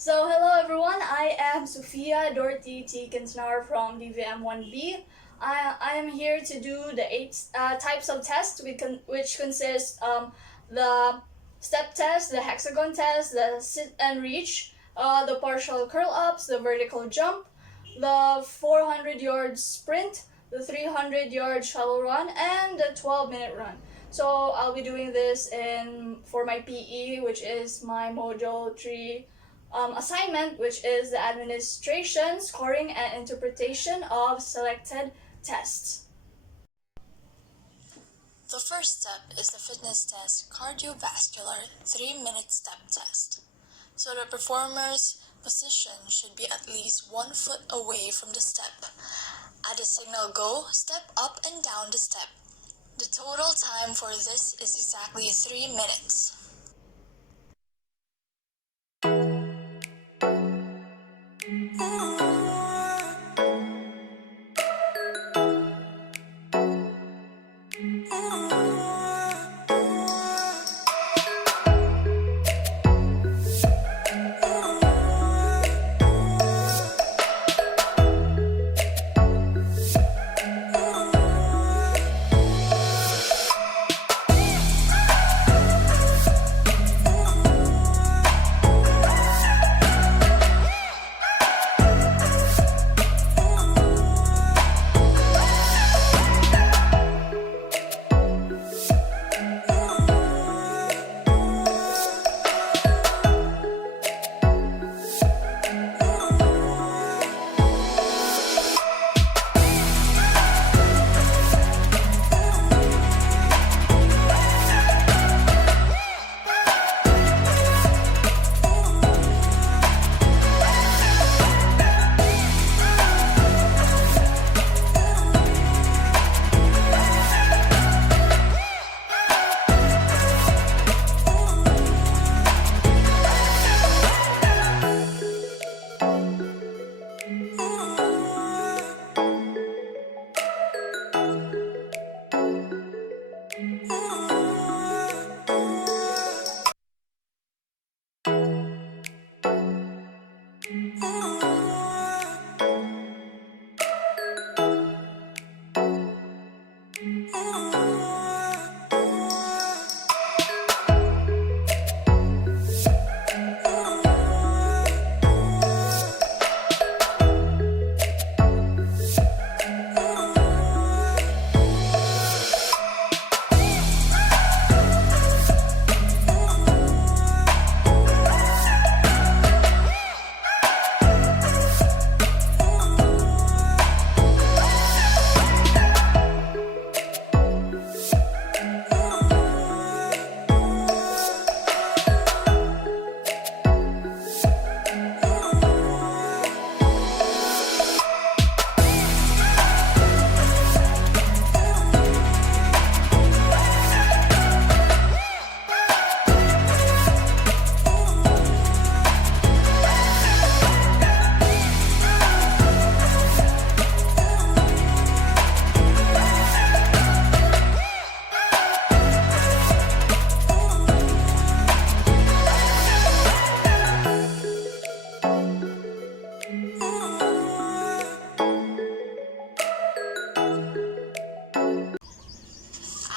So hello everyone, I am Sophia, Dorothy T. Kintanar from DVM1B. I am here to do the 8 types of tests which consist the step test, the hexagon test, the sit and reach, the partial curl-ups, the vertical jump, the 400-yard sprint, the 300-yard shuttle run, and the 12-minute run. So I'll be doing this for my PE, which is my Module 3 assignment, which is the administration, scoring, and interpretation of selected tests. The first step is the fitness test cardiovascular 3-minute step test. So the performer's position should be at least 1 foot away from the step. At the signal go, step up and down the step. The total time for this is exactly 3 minutes.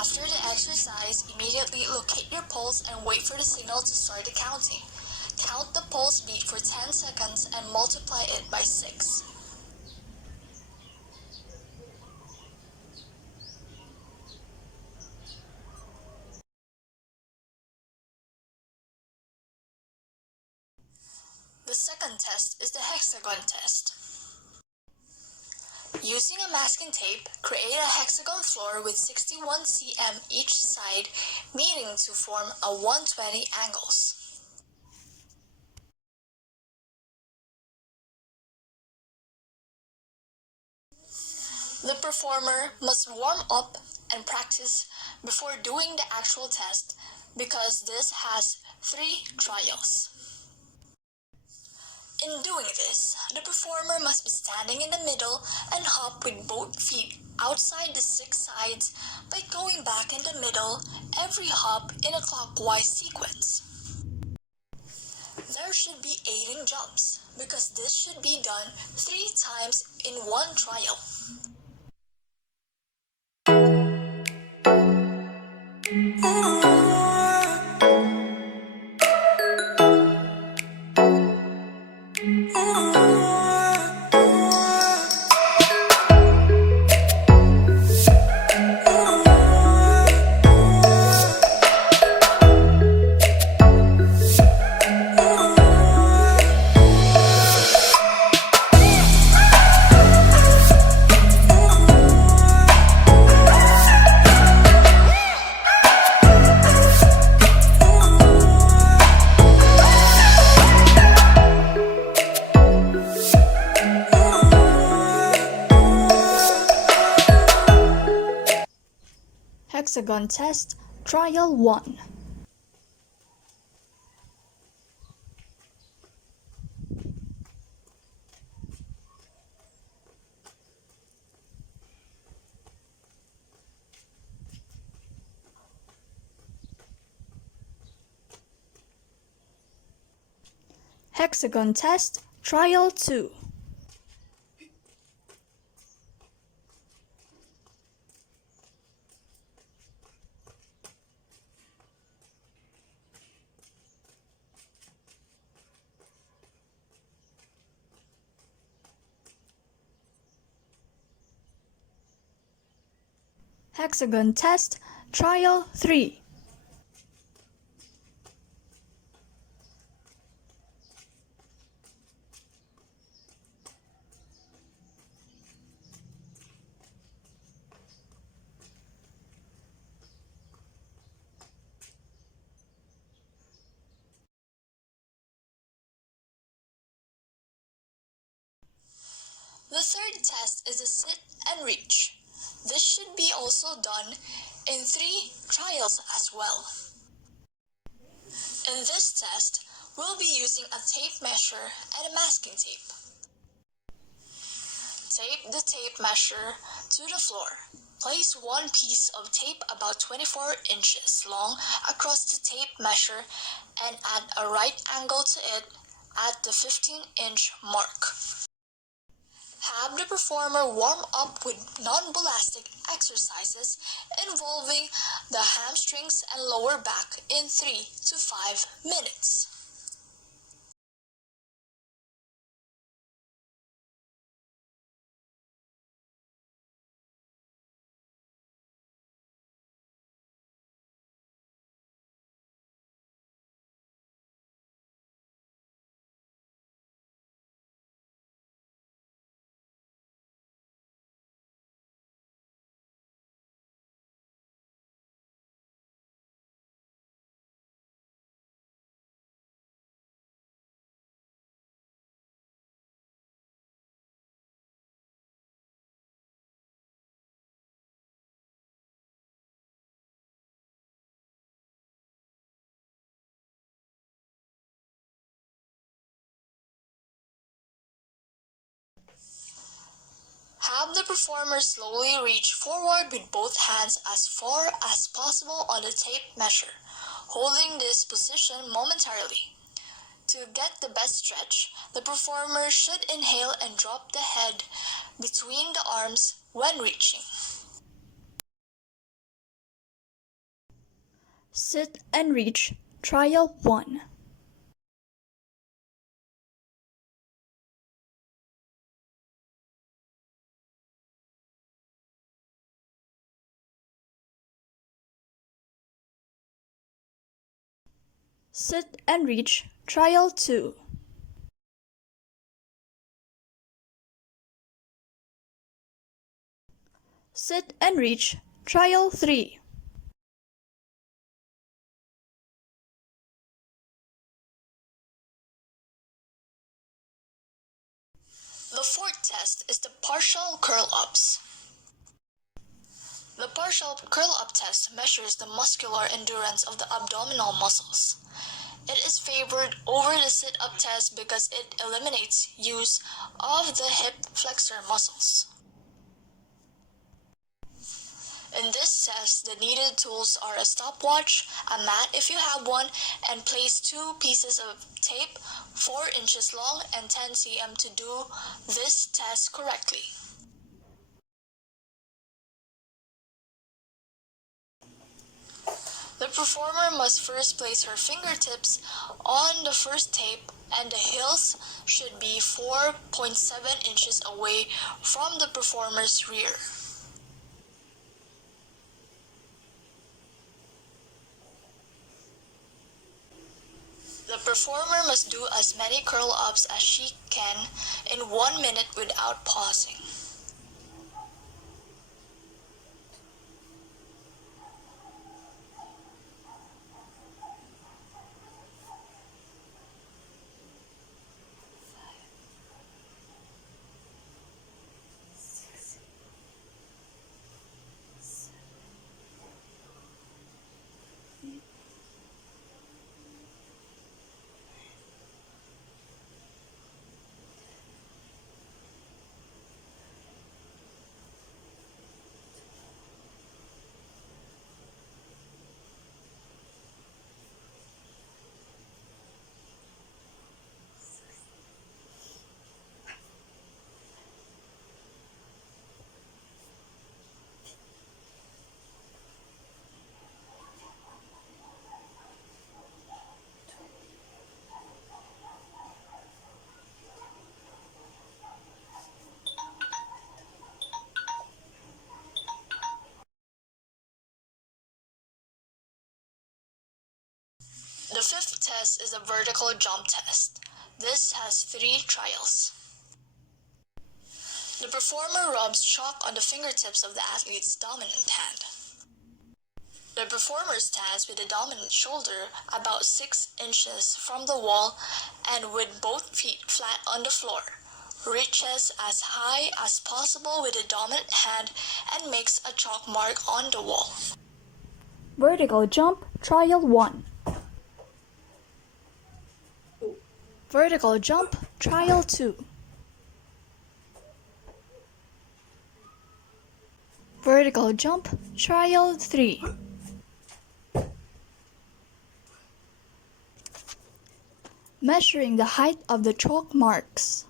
After the exercise, immediately locate your pulse and wait for the signal to start the counting. Count the pulse beat for 10 seconds and multiply it by 6. The second test is the hexagon test. Using a masking tape, create a hexagon floor with 61 cm each side, meeting to form a 120 angles. The performer must warm up and practice before doing the actual test because this has 3 trials. In doing this, the performer must be standing in the middle and hop with both feet outside the 6 sides by going back in the middle every hop in a clockwise sequence. Their should be aiding jumps because this should be done 3 times in one trial. Hexagon test, trial 1. Hexagon test, trial 2. Hexagon test, trial 3. The third test is a sit and reach. This should be also done in 3 trials as well. In this test, we'll be using a tape measure and a masking tape. Tape the tape measure to the floor. Place one piece of tape about 24 inches long across the tape measure and add a right angle to it at the 15-inch mark. Have the performer warm up with non-ballistic exercises involving the hamstrings and lower back in 3 to 5 minutes. Have the performer slowly reach forward with both hands as far as possible on the tape measure, holding this position momentarily. To get the best stretch, the performer should inhale and drop the head between the arms when reaching. Sit and reach, trial 1. Sit and reach, trial 2. Sit and reach, trial 3. The fourth test is the partial curl-ups. The partial curl-up test measures the muscular endurance of the abdominal muscles. It is favored over the sit-up test because it eliminates use of the hip flexor muscles. In this test, the needed tools are a stopwatch, a mat if you have one, and place 2 pieces of tape 4 inches long and 10 cm to do this test correctly. The performer must first place her fingertips on the first tape, and the heels should be 4.7 inches away from the performer's rear. The performer must do as many curl-ups as she can in 1 minute without pausing. The 5th test is a vertical jump test. This has 3 trials. The performer rubs chalk on the fingertips of the athlete's dominant hand. The performer stands with the dominant shoulder about 6 inches from the wall and with both feet flat on the floor, reaches as high as possible with the dominant hand and makes a chalk mark on the wall. Vertical jump, trial 1. Vertical jump, trial 2. Vertical jump, trial 3. Measuring the height of the chalk marks.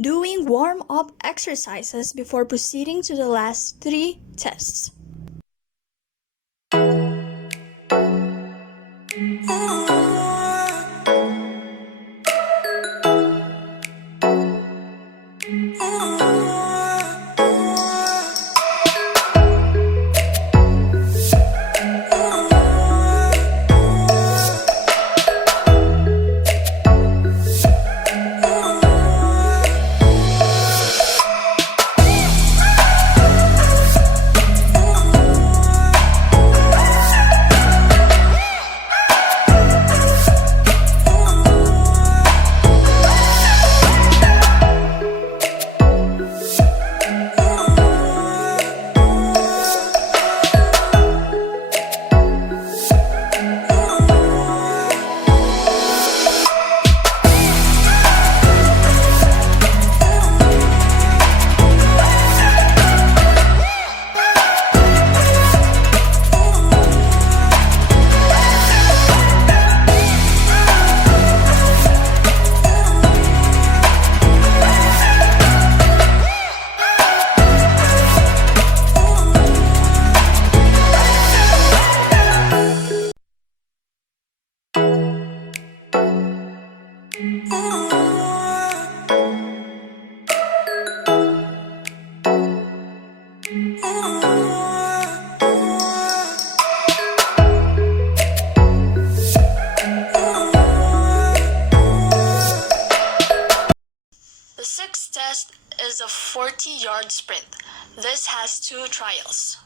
Doing warm-up exercises before proceeding to the last 3 tests. The 6th test is a 40-yard sprint. This has 2 trials.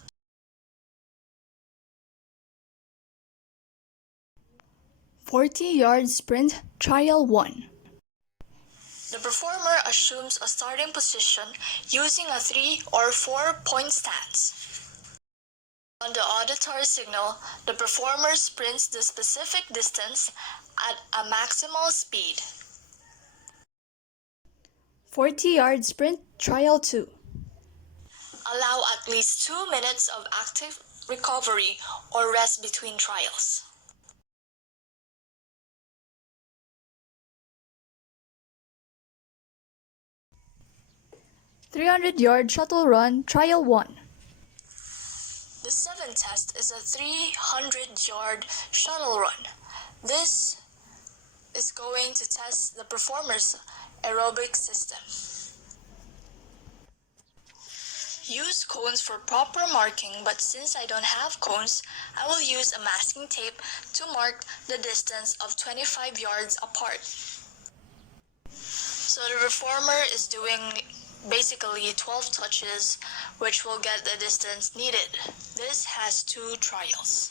40-yard sprint, trial 1. The performer assumes a starting position using a 3 or 4-point stance. On the auditory signal, the performer sprints the specific distance at a maximal speed. 40-yard sprint, trial 2. Allow at least 2 minutes of active recovery or rest between trials. Yard shuttle run, trial 1. The 7th test is a 300-yard shuttle run. This is going to test the performer's aerobic system. Use cones for proper marking, but since I don't have cones, I will use a masking tape to mark the distance of 25 yards apart. So the performer is doing basically 12 touches, which will get the distance needed. This has 2 trials.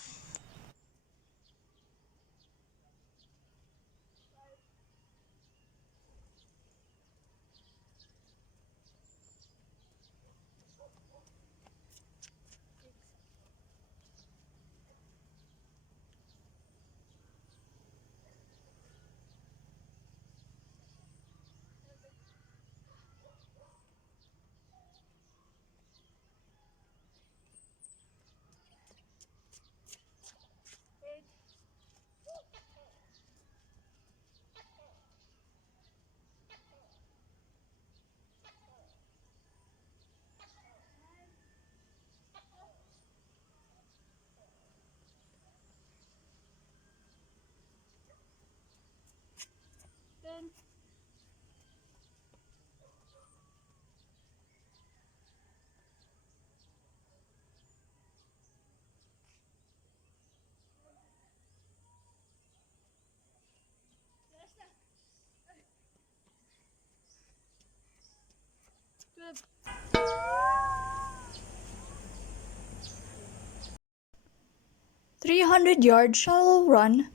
Yard shuttle run,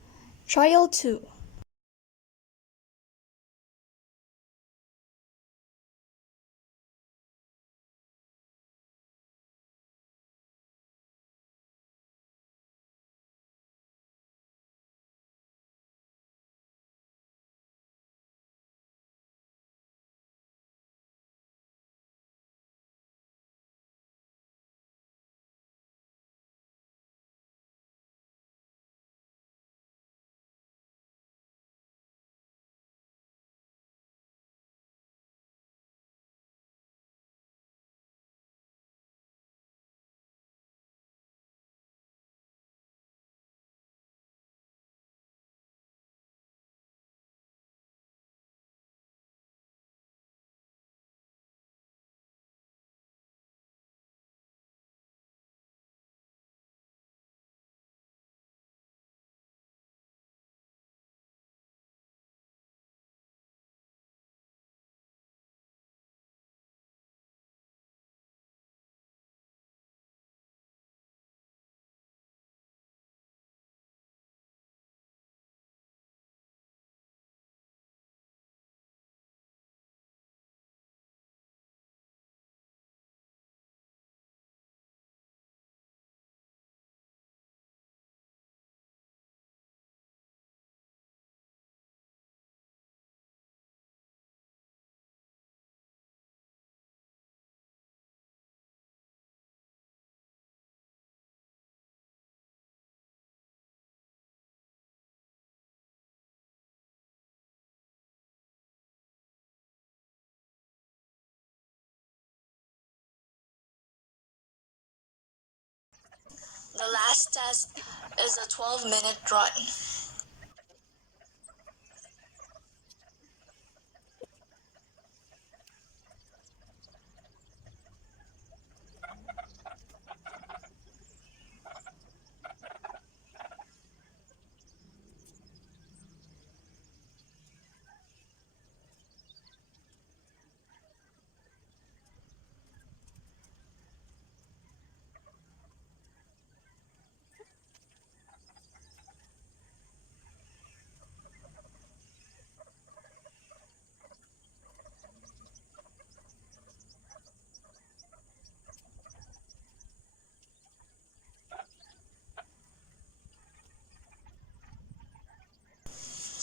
trial 2. The last test is a 12-minute run.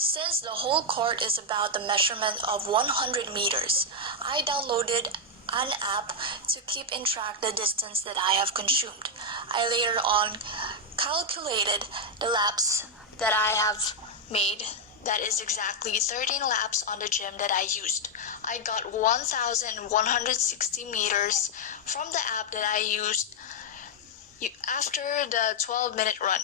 Since the whole court is about the measurement of 100 meters, I downloaded an app to keep in track the distance that I have consumed. I later on calculated the laps that I have made. That is exactly 13 laps on the gym that I used. I got 1,160 meters from the app that I used after the 12-minute run.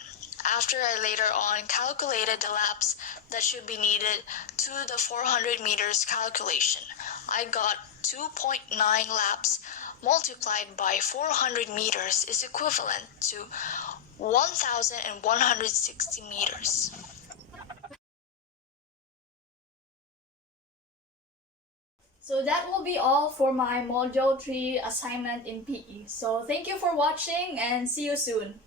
After I later on calculated the laps that should be needed to the 400 meters calculation, I got 2.9 laps multiplied by 400 meters is equivalent to 1,160 meters. So that will be all for my Module 3 assignment in PE. So thank you for watching and see you soon.